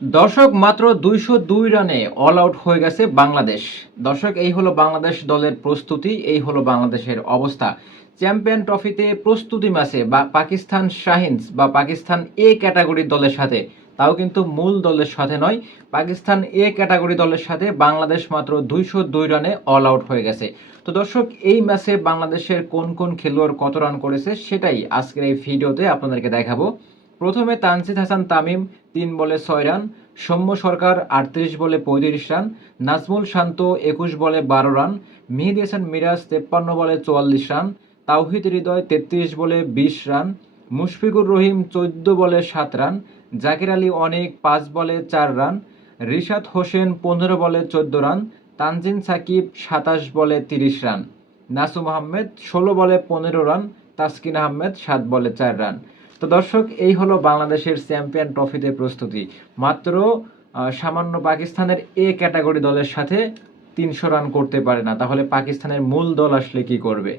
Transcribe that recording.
দর্শক, মাত্র দুইশো দুই রানে অল আউট হয়ে গেছে বাংলাদেশ। দর্শক, এই হলো বাংলাদেশ দলের প্রস্তুতি, এই হলো বাংলাদেশের অবস্থা। চ্যাম্পিয়ন ট্রফিতে প্রস্তুতি ম্যাচে বা পাকিস্তান শাহিনস বা পাকিস্তান এ ক্যাটাগরির দলের সাথে, তাও কিন্তু মূল দলের সাথে নয়, পাকিস্তান এ ক্যাটাগরি দলের সাথে বাংলাদেশ মাত্র দুইশো দুই রানে অল আউট হয়ে গেছে। তো দর্শক, এই ম্যাচে বাংলাদেশের কোন কোন খেলোয়াড় কত রান করেছে সেটাই আজকের এই ভিডিওতে আপনাদেরকে দেখাবো। প্রথমে তানজিদ হাসান তামিম তিন বলে ছয় রান, সৌম্য সরকার আটত্রিশ বলে পঁয়ত্রিশ রান, নাজমুল শান্ত একুশ বলে বারো রান, মেহেদি হাসান মিরাজ তেপ্পান্ন বলে চুয়াল্লিশ রান, তাওহিদ হৃদয় তেত্রিশ বলে বিশ রান, মুশফিকুর রহিম চোদ্দ বলে সাত রান, জাকির আলী অনেক পাঁচ বলে চার রান, রিশাদ হোসেন পনেরো বলে চোদ্দ রান, তানজিন সাকিব সাতাশ বলে তিরিশ রান, নাসুম আহমেদ ষোলো বলে পনেরো রান, তাসকিন আহমেদ সাত বলে চার রান। তো দর্শক, এই হলো বাংলাদেশের চ্যাম্পিয়ন ট্রফিতে প্রস্তুতি। মাত্র সামান্য পাকিস্তানের এ ক্যাটাগরি দলের সাথে তিনশো রান করতে পারে না। তাহলে পাকিস্তানের মূল দল আসলে কি করবে?